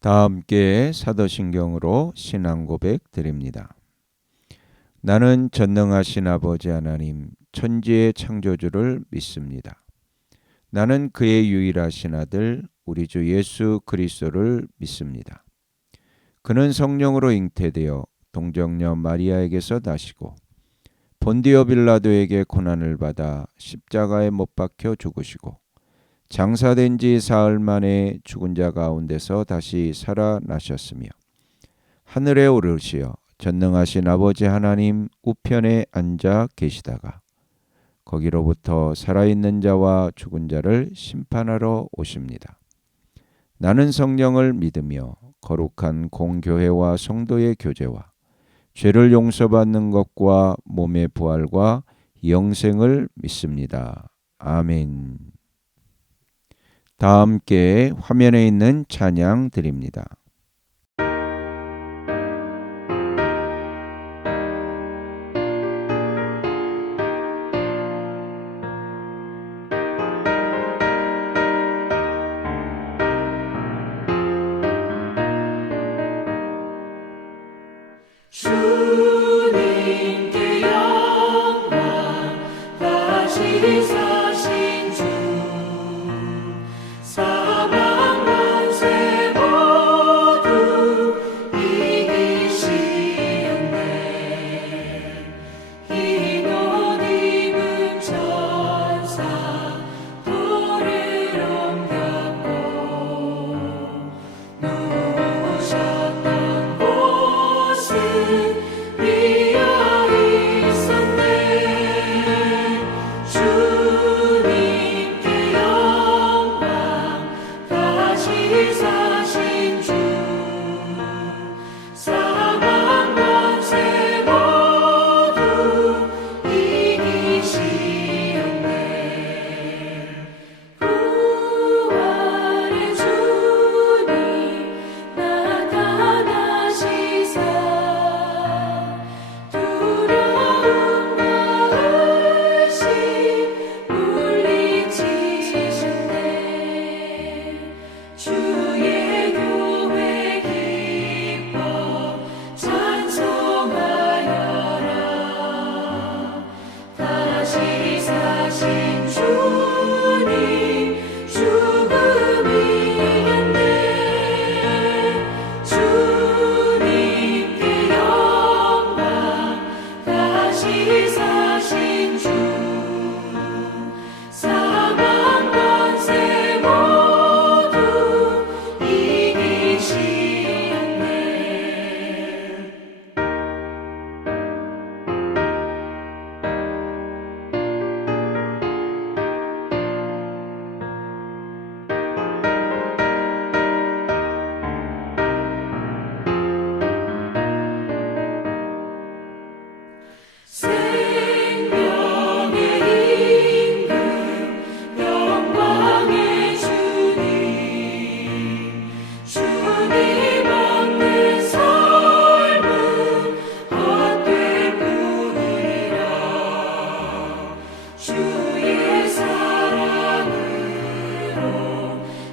다 함께 사도신경으로 신앙 고백 드립니다. 나는 전능하신 아버지 하나님 천지의 창조주를 믿습니다. 나는 그의 유일하신 아들 우리 주 예수 그리스도를 믿습니다. 그는 성령으로 잉태되어 동정녀 마리아에게서 나시고 본디오 빌라도에게 고난을 받아 십자가에 못 박혀 죽으시고 장사된 지 사흘 만에 죽은 자 가운데서 다시 살아나셨으며 하늘에 오르시어 전능하신 아버지 하나님 우편에 앉아 계시다가 거기로부터 살아있는 자와 죽은 자를 심판하러 오십니다. 나는 성령을 믿으며 거룩한 공교회와 성도의 교제와 죄를 용서받는 것과 몸의 부활과 영생을 믿습니다. 아멘. 다 함께 화면에 있는 찬양 드립니다. 주님께 영광 다시 사신 주 사방 권세 모두 이기시었네. 흰 옷 입은 천사 돌을 옮겼고 누우셨던 곳은 비어 있었네. 주님께 영광 다시 사신 주 사방 권세 모두 이기시었네. 부활의 주님 나타나시사 두려움과 의심 물리치셨네. 주의 교회 기뻐 찬송하여라. 다시 사신 주님 죽음 이겼네. 주님께 영광 다시 사신 주 사방 권세 모두 이기시었네. 생명의 임금 영광의 주님 주님 없는 삶은 헛될 뿐이라. 주의 사랑으로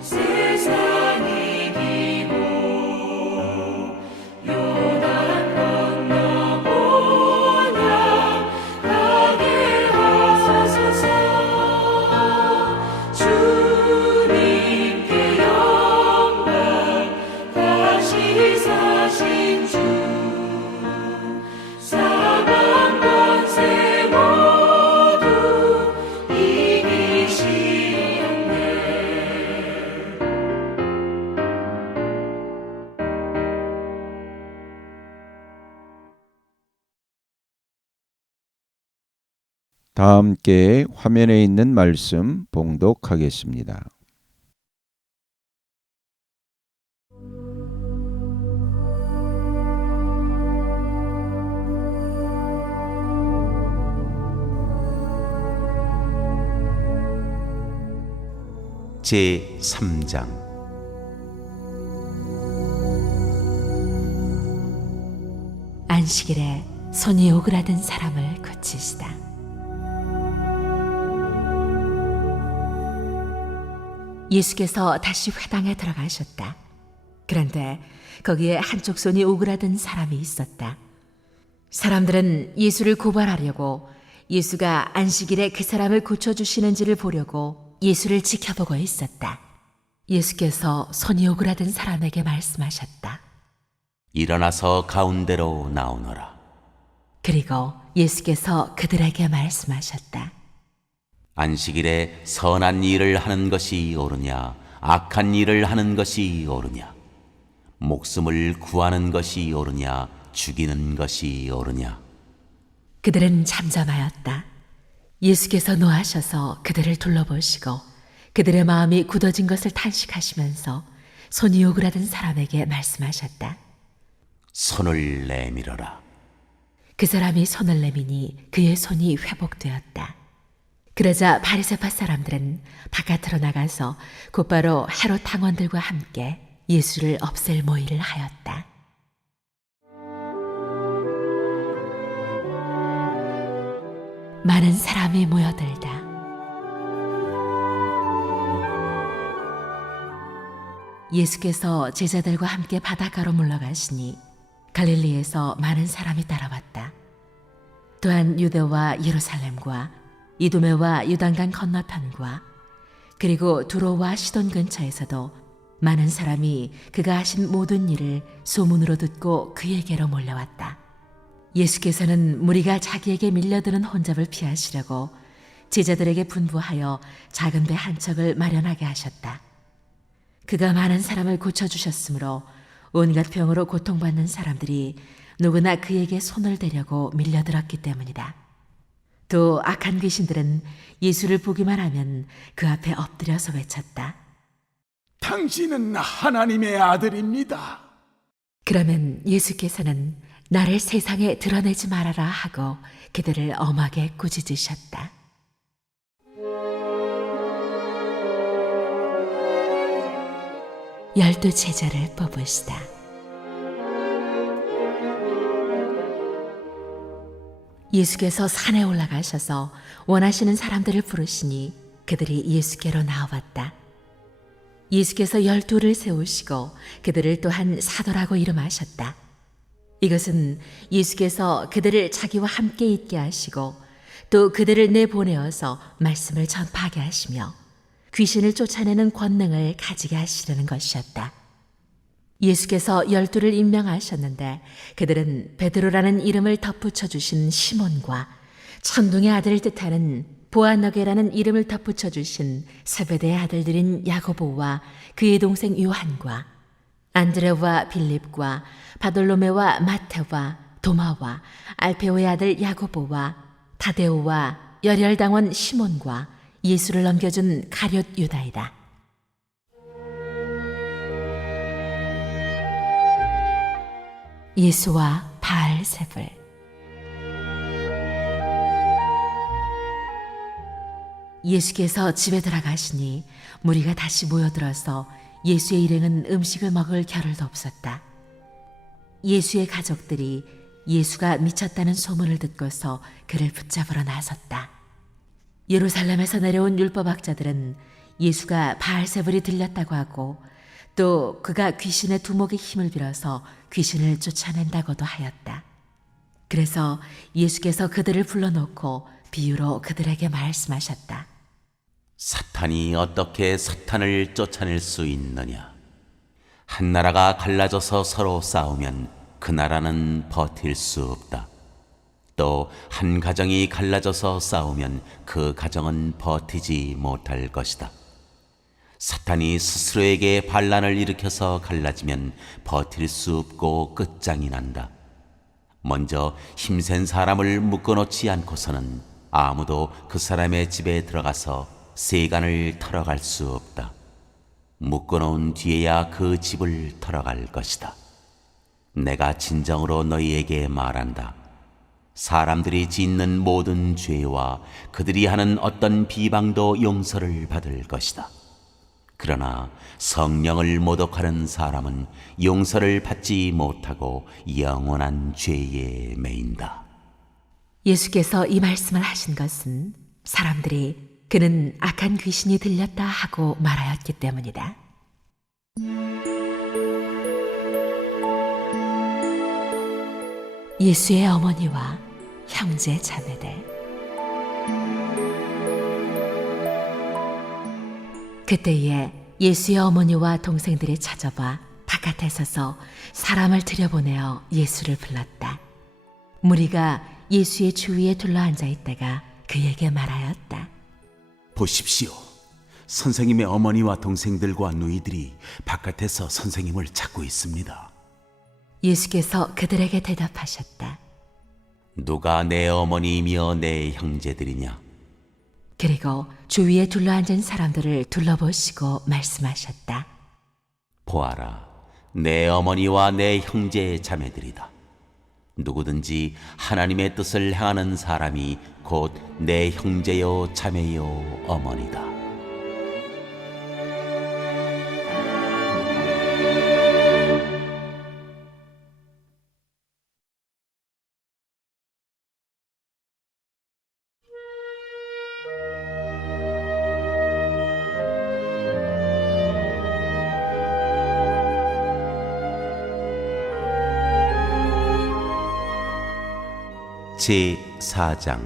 세상 이기고 요단 건너 본향 가게 하소서. 주님께 영광 다시 사신 주 사방 권세 모두 이기시었네. 다 함께 화면에 있는 말씀 봉독하겠습니다. 제3장 안식일에 손이 오그라든 사람을 고치시다. 예수께서 다시 회당에 들어가셨다. 그런데 거기에 한쪽 손이 오그라든 사람이 있었다. 사람들은 예수를 고발하려고 예수가 안식일에 그 사람을 고쳐주시는지를 보려고 예수를 지켜보고 있었다. 예수께서 손이 오그라든 사람에게 말씀하셨다. 일어나서 가운데로 나오너라. 그리고 예수께서 그들에게 말씀하셨다. 안식일에 선한 일을 하는 것이 옳으냐, 악한 일을 하는 것이 옳으냐, 목숨을 구하는 것이 옳으냐, 죽이는 것이 옳으냐. 그들은 잠잠하였다. 예수께서 노하셔서 그들을 둘러보시고 그들의 마음이 굳어진 것을 탄식하시면서 손이 오그라든 사람에게 말씀하셨다. 손을 내밀어라. 그 사람이 손을 내미니 그의 손이 회복되었다. 그러자 바리새파 사람들은 바깥으로 나가서 곧바로 헤롯 당원들과 함께 예수를 없앨 모의를 하였다. 많은 사람이 모여들다. 예수께서 제자들과 함께 바닷가로 물러가시니 갈릴리에서 많은 사람이 따라왔다. 또한 유대와 예루살렘과 이두메와 요단강 건너편과 그리고 두로와 시돈 근처에서도 많은 사람이 그가 하신 모든 일을 소문으로 듣고 그에게로 몰려왔다. 예수께서는 무리가 자기에게 밀려드는 혼잡을 피하시려고 제자들에게 분부하여 작은 배 한 척을 마련하게 하셨다. 그가 많은 사람을 고쳐주셨으므로 온갖 병으로 고통받는 사람들이 누구나 그에게 손을 대려고 밀려들었기 때문이다. 또 악한 귀신들은 예수를 보기만 하면 그 앞에 엎드려서 외쳤다. 당신은 하나님의 아들입니다. 그러면 예수께서는 나를 세상에 드러내지 말아라 하고 그들을 엄하게 꾸짖으셨다. 열두 제자를 뽑으시다. 예수께서 산에 올라가셔서 원하시는 사람들을 부르시니 그들이 예수께로 나와왔다. 예수께서 12를 세우시고 그들을 또한 사도라고 이름하셨다. 이것은 예수께서 그들을 자기와 함께 있게 하시고 또 그들을 내보내어서 말씀을 전파하게 하시며 귀신을 쫓아내는 권능을 가지게 하시려는 것이었다. 예수께서 12를 임명하셨는데 그들은 베드로라는 이름을 덧붙여 주신 시몬과 천둥의 아들을 뜻하는 보아너게라는 이름을 덧붙여 주신 세베대의 아들들인 야고보와 그의 동생 요한과 안드레와 빌립과 바돌로메와 마테와 도마와 알페오의 아들 야고보와 다데오와 열혈당원 시몬과 예수를 넘겨준 가룟 유다이다. 예수와 바알세불. 예수께서 집에 들어가시니 무리가 다시 모여들어서 예수의 일행은 음식을 먹을 겨를도 없었다. 예수의 가족들이 예수가 미쳤다는 소문을 듣고서 그를 붙잡으러 나섰다. 예루살렘에서 내려온 율법학자들은 예수가 바알세불이 들렸다고 하고 또 그가 귀신의 두목의 힘을 빌어서 귀신을 쫓아낸다고도 하였다. 그래서 예수께서 그들을 불러놓고 비유로 그들에게 말씀하셨다. 사탄이 어떻게 사탄을 쫓아낼 수 있느냐? 한 나라가 갈라져서 서로 싸우면 그 나라는 버틸 수 없다. 또 한 가정이 갈라져서 싸우면 그 가정은 버티지 못할 것이다. 사탄이 스스로에게 반란을 일으켜서 갈라지면 버틸 수 없고 끝장이 난다. 먼저 힘센 사람을 묶어놓지 않고서는 아무도 그 사람의 집에 들어가서 세간을 털어갈 수 없다. 묶어놓은 뒤에야 그 집을 털어갈 것이다. 내가 진정으로 너희에게 말한다. 사람들이 짓는 모든 죄와 그들이 하는 어떤 비방도 용서를 받을 것이다. 그러나 성령을 모독하는 사람은 용서를 받지 못하고 영원한 죄에 매인다. 예수께서 이 말씀을 하신 것은 사람들이 그는 악한 귀신이 들렸다 하고 말하였기 때문이다. 예수의 어머니와 형제 자매들. 그때에 예수의 어머니와 동생들이 찾아와 바깥에 서서 사람을 들여보내어 예수를 불렀다. 무리가 예수의 주위에 둘러앉아 있다가 그에게 말하였다. 보십시오. 선생님의 어머니와 동생들과 누이들이 바깥에서 선생님을 찾고 있습니다. 예수께서 그들에게 대답하셨다. 누가 내 어머니이며 내 형제들이냐? 그리고 주위에 둘러앉은 사람들을 둘러보시고 말씀하셨다. 보아라, 내 어머니와 내 형제 자매들이다. 누구든지 하나님의 뜻을 행하는 사람이 곧 내 형제요 자매요 어머니다. 제 4장.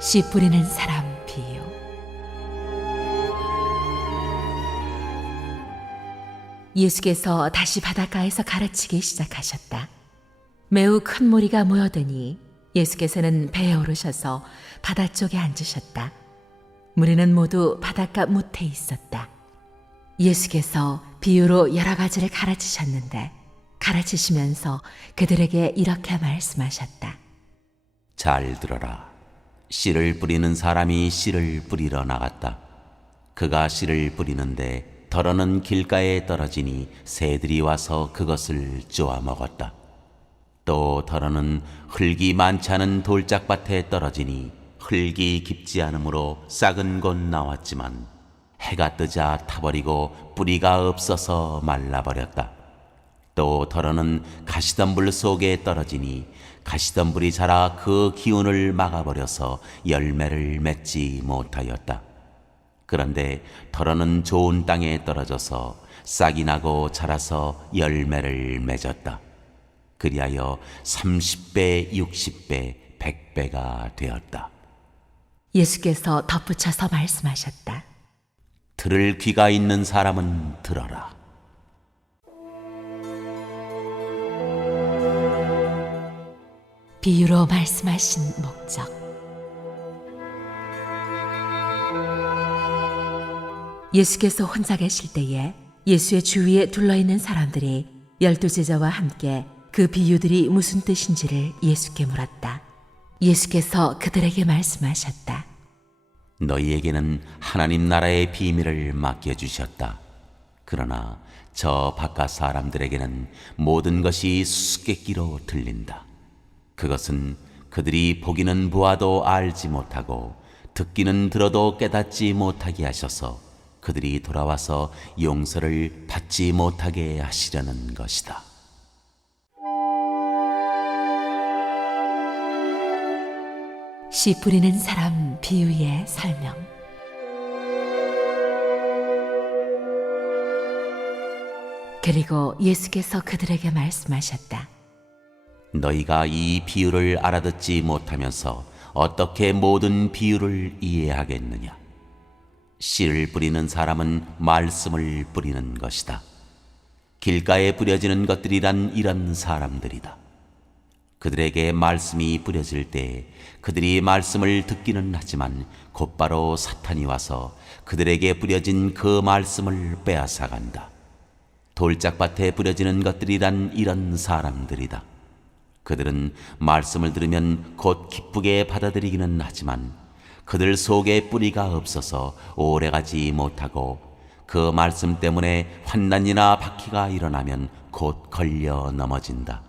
씨 뿌리는 사람 비유. 예수께서 다시 바닷가에서 가르치기 시작하셨다. 매우 큰 무리가 모여드니 예수께서는 배에 오르셔서 바다 쪽에 앉으셨다. 무리는 모두 바닷가 못에 있었다. 예수께서 비유로 여러 가지를 가르치셨는데 가르치시면서 그들에게 이렇게 말씀하셨다. 잘 들어라. 씨를 뿌리는 사람이 씨를 뿌리러 나갔다. 그가 씨를 뿌리는데 덜어는 길가에 떨어지니 새들이 와서 그것을 쪼아 먹었다. 또 덜어는 흙이 많지 않은 돌짝밭에 떨어지니 흙이 깊지 않으므로 싹은 곧 나왔지만 해가 뜨자 타버리고 뿌리가 없어서 말라버렸다. 또 덜어는 가시덤불 속에 떨어지니 가시덤불이 자라 그 기운을 막아버려서 열매를 맺지 못하였다. 그런데 덜어는 좋은 땅에 떨어져서 싹이 나고 자라서 열매를 맺었다. 그리하여 30배, 60배, 100배가 되었다. 예수께서 덧붙여서 말씀하셨다. 들을 귀가 있는 사람은 들어라. 비유로 말씀하신 목적. 예수께서 혼자 계실 때에 예수의 주위에 둘러있는 사람들이 12제자와 함께 그 비유들이 무슨 뜻인지를 예수께 물었다. 예수께서 그들에게 말씀하셨다. 너희에게는 하나님 나라의 비밀을 맡겨주셨다. 그러나 저 바깥 사람들에게는 모든 것이 수수께끼로 들린다. 그것은 그들이 보기는 보아도 알지 못하고 듣기는 들어도 깨닫지 못하게 하셔서 그들이 돌아와서 용서를 받지 못하게 하시려는 것이다. 씨 뿌리는 사람 비유의 설명. 그리고 예수께서 그들에게 말씀하셨다. 너희가 이 비유를 알아듣지 못하면서 어떻게 모든 비유를 이해하겠느냐? 씨를 뿌리는 사람은 말씀을 뿌리는 것이다. 길가에 뿌려지는 것들이란 이런 사람들이다. 그들에게 말씀이 뿌려질 때 그들이 말씀을 듣기는 하지만 곧바로 사탄이 와서 그들에게 뿌려진 그 말씀을 빼앗아간다. 돌짝밭에 뿌려지는 것들이란 이런 사람들이다. 그들은 말씀을 들으면 곧 기쁘게 받아들이기는 하지만 그들 속에 뿌리가 없어서 오래가지 못하고 그 말씀 때문에 환난이나 박해가 일어나면 곧 걸려 넘어진다.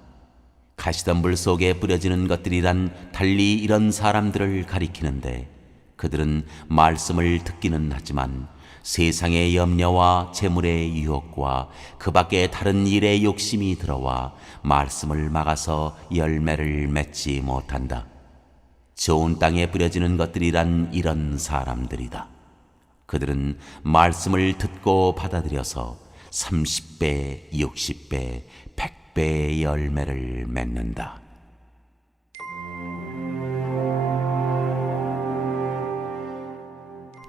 가시덤불 속에 뿌려지는 것들이란 달리 이런 사람들을 가리키는데 그들은 말씀을 듣기는 하지만 세상의 염려와 재물의 유혹과 그 밖에 다른 일의 욕심이 들어와 말씀을 막아서 열매를 맺지 못한다. 좋은 땅에 뿌려지는 것들이란 이런 사람들이다. 그들은 말씀을 듣고 받아들여서 30배, 60배, 100배의 열매를 맺는다.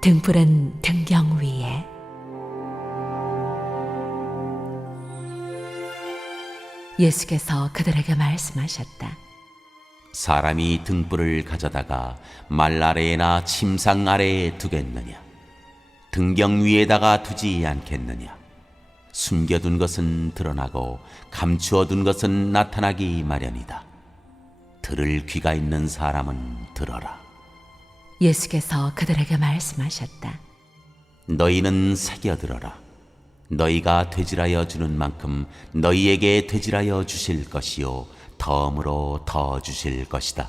등불은 등경 위에 예수께서 그들에게 말씀하셨다. 사람이 등불을 가져다가 말 아래에나 침상 아래에 두겠느냐? 등경 위에다가 두지 않겠느냐? 숨겨둔 것은 드러나고 감추어둔 것은 나타나기 마련이다. 들을 귀가 있는 사람은 들어라. 예수께서 그들에게 말씀하셨다. 너희는 새겨들어라. 너희가 되질하여 주는 만큼 너희에게 되질하여 주실 것이요 덤으로 더 주실 것이다.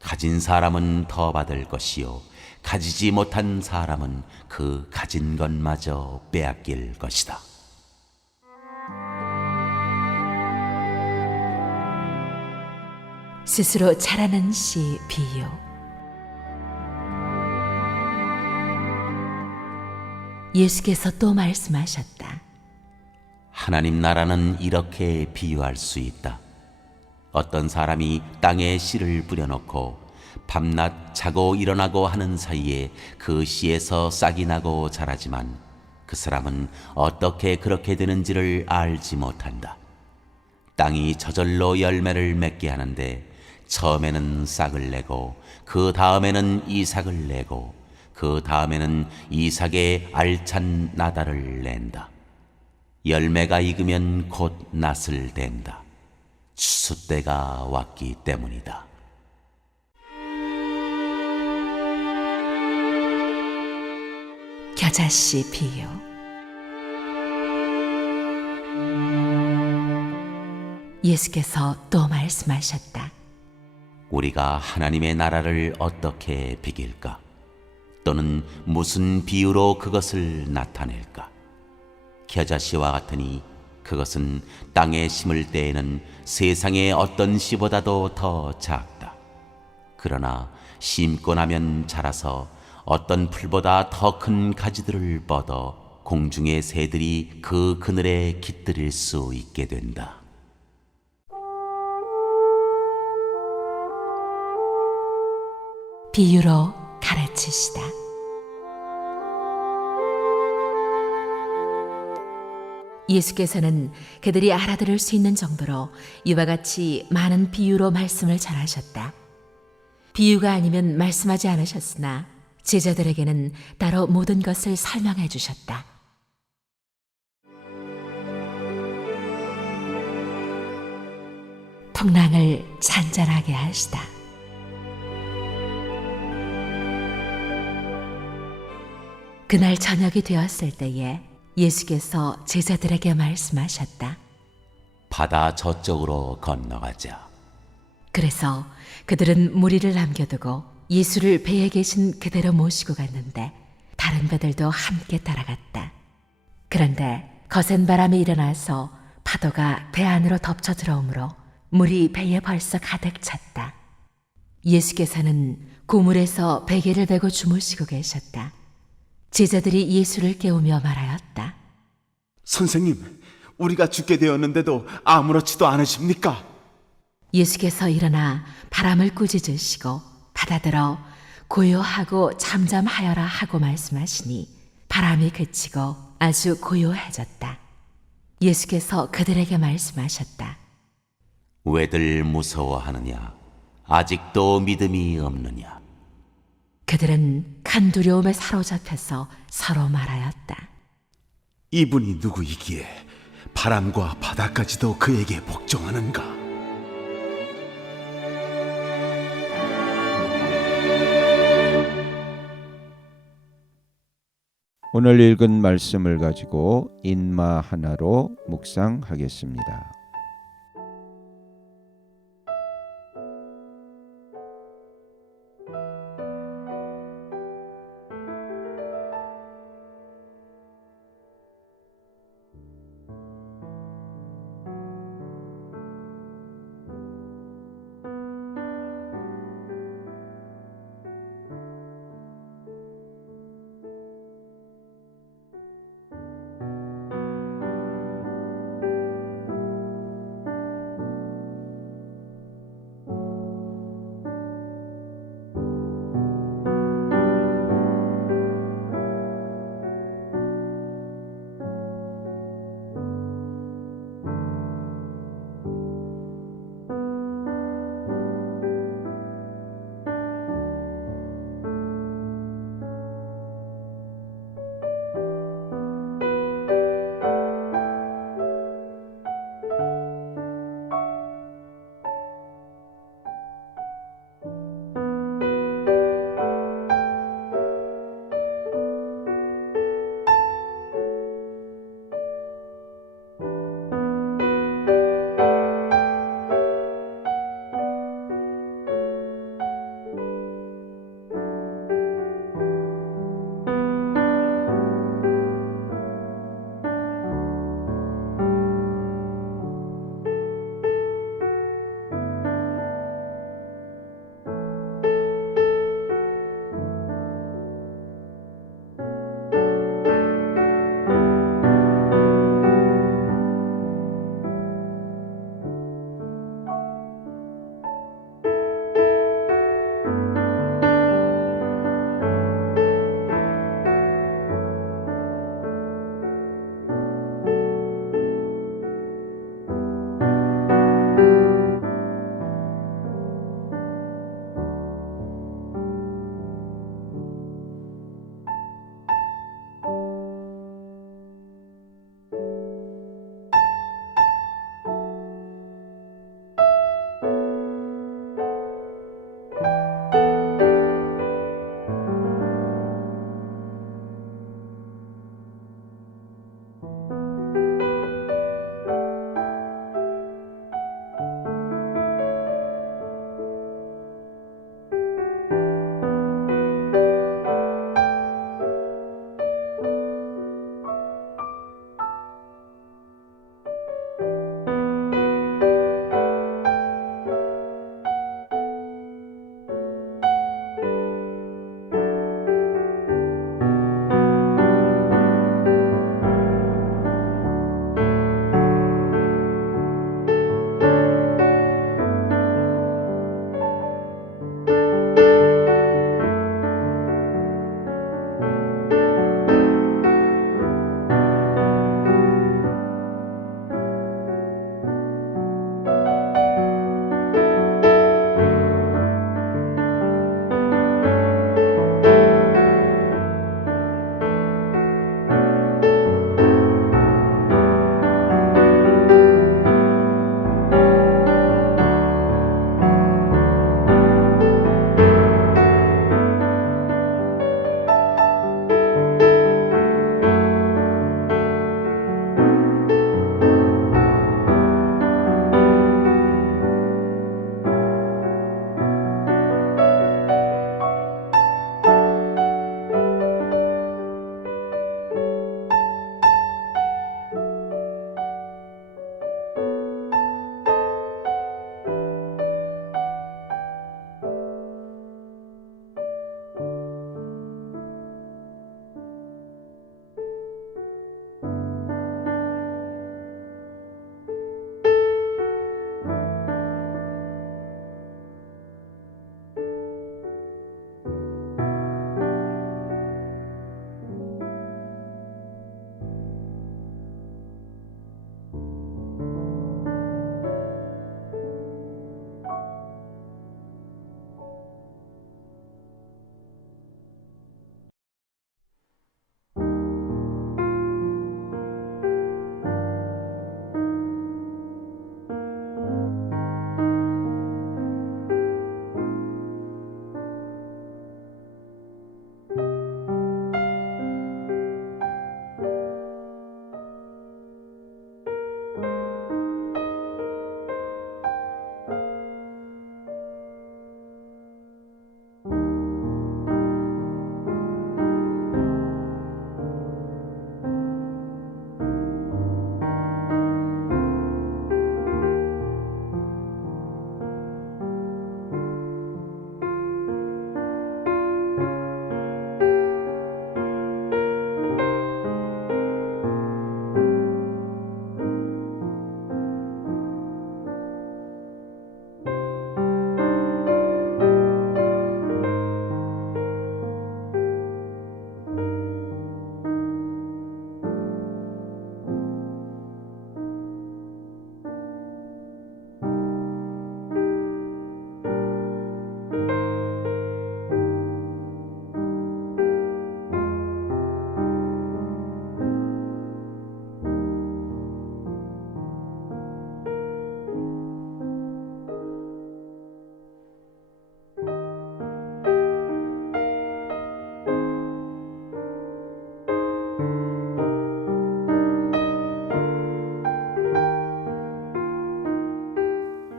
가진 사람은 더 받을 것이요 가지지 못한 사람은 그 가진 것마저 빼앗길 것이다. 스스로 자라는 씨 비유. 예수께서 또 말씀하셨다. 하나님 나라는 이렇게 비유할 수 있다. 어떤 사람이 땅에 씨를 뿌려놓고 밤낮 자고 일어나고 하는 사이에 그 씨에서 싹이 나고 자라지만 그 사람은 어떻게 그렇게 되는지를 알지 못한다. 땅이 저절로 열매를 맺게 하는데 처음에는 싹을 내고 그 다음에는 이삭을 내고 그 다음에는 이삭의 알찬 나달을 낸다. 열매가 익으면 곧 낫을 댄다. 추수 때가 왔기 때문이다. 겨자씨 비유. 예수께서 또 말씀하셨다. 우리가 하나님의 나라를 어떻게 비길까? 또는 무슨 비유로 그것을 나타낼까? 겨자씨와 같으니 그것은 땅에 심을 때에는 세상의 어떤 씨보다도 더 작다. 그러나 심고 나면 자라서 어떤 풀보다 더 큰 가지들을 뻗어 공중의 새들이 그 그늘에 깃들일 수 있게 된다. 비유로 가르치시다. 예수께서는 그들이 알아들을 수 있는 정도로 이와 같이 많은 비유로 말씀을 전하셨다. 비유가 아니면 말씀하지 않으셨으나 제자들에게는 따로 모든 것을 설명해 주셨다. 풍랑을 잔잔하게 하시다. 그날 저녁이 되었을 때에 예수께서 제자들에게 말씀하셨다. 바다 저쪽으로 건너가자. 그래서 그들은 무리를 남겨두고 예수를 배에 계신 그대로 모시고 갔는데 다른 배들도 함께 따라갔다. 그런데 거센 바람이 일어나서 파도가 배 안으로 덮쳐 들어오므로 물이 배에 벌써 가득 찼다. 예수께서는 고물에서 베개를 베고 주무시고 계셨다. 제자들이 예수를 깨우며 말하였다. 선생님, 우리가 죽게 되었는데도 아무렇지도 않으십니까? 예수께서 일어나 바람을 꾸짖으시고 받아들어 고요하고 잠잠하여라 하고 말씀하시니 바람이 그치고 아주 고요해졌다. 예수께서 그들에게 말씀하셨다. 왜들 무서워하느냐? 아직도 믿음이 없느냐? 그들은 큰 두려움에 사로잡혀서 서로 말하였다. 이분이 누구이기에 바람과 바다까지도 그에게 복종하는가? 오늘 읽은 말씀을 가지고 인마 하나로 묵상하겠습니다.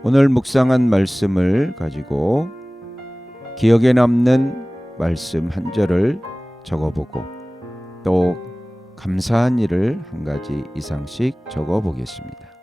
오늘 묵상한 말씀을 가지고 기억에 남는 말씀 한 절을 적어보고 또 감사한 일을 한 가지 이상씩 적어보겠습니다.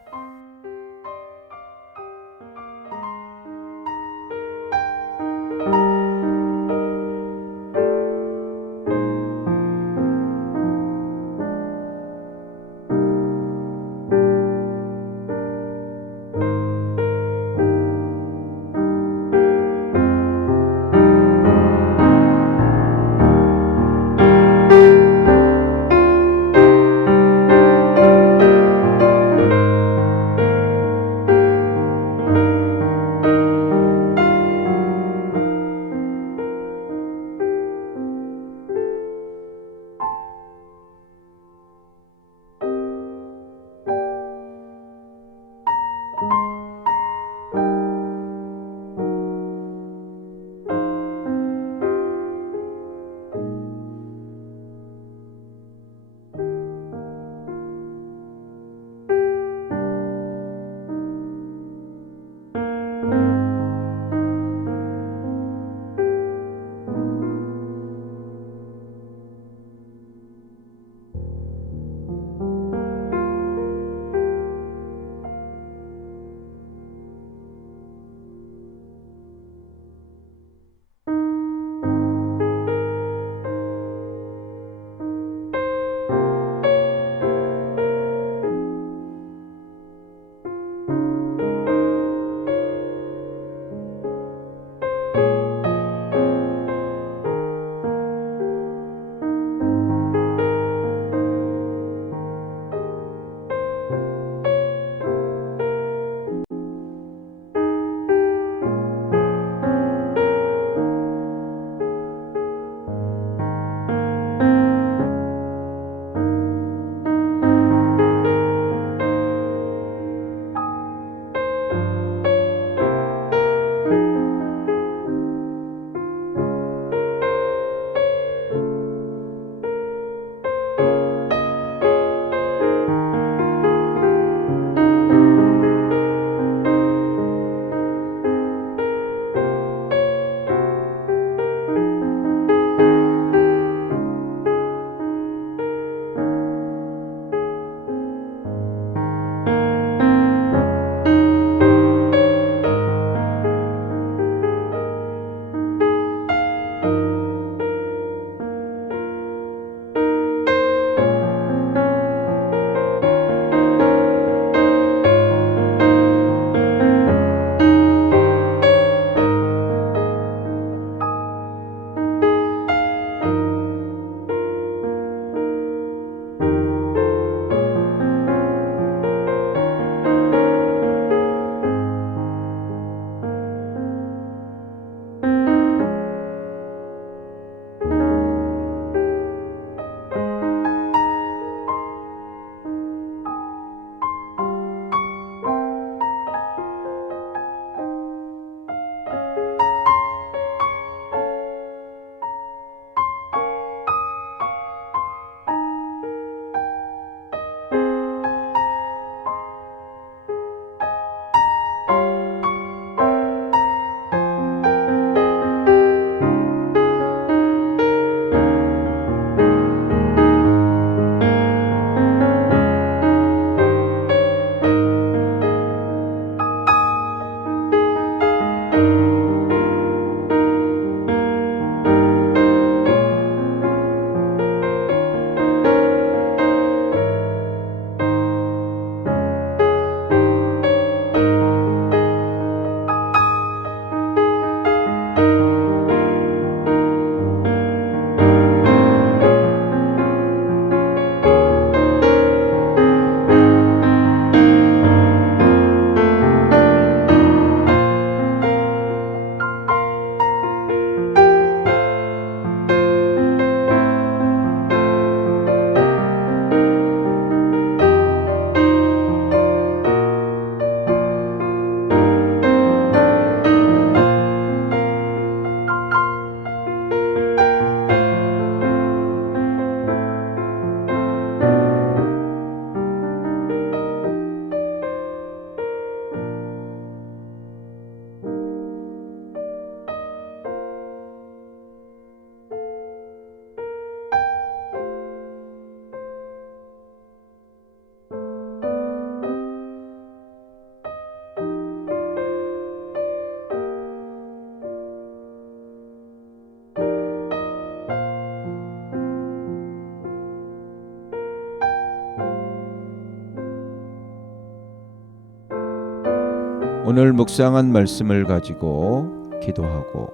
오늘 묵상한 말씀을 가지고 기도하고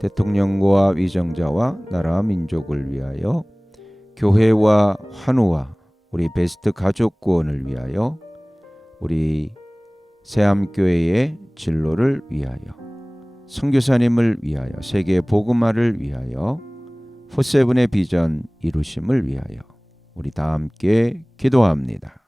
대통령과 위정자와 나라 민족을 위하여 교회와 환우와 우리 베스트 가족 구원을 위하여 우리 새암교회의 진로를 위하여 선교사님을 위하여 세계 복음화를 위하여 포세븐의 비전 이루심을 위하여 우리 다 함께 기도합니다.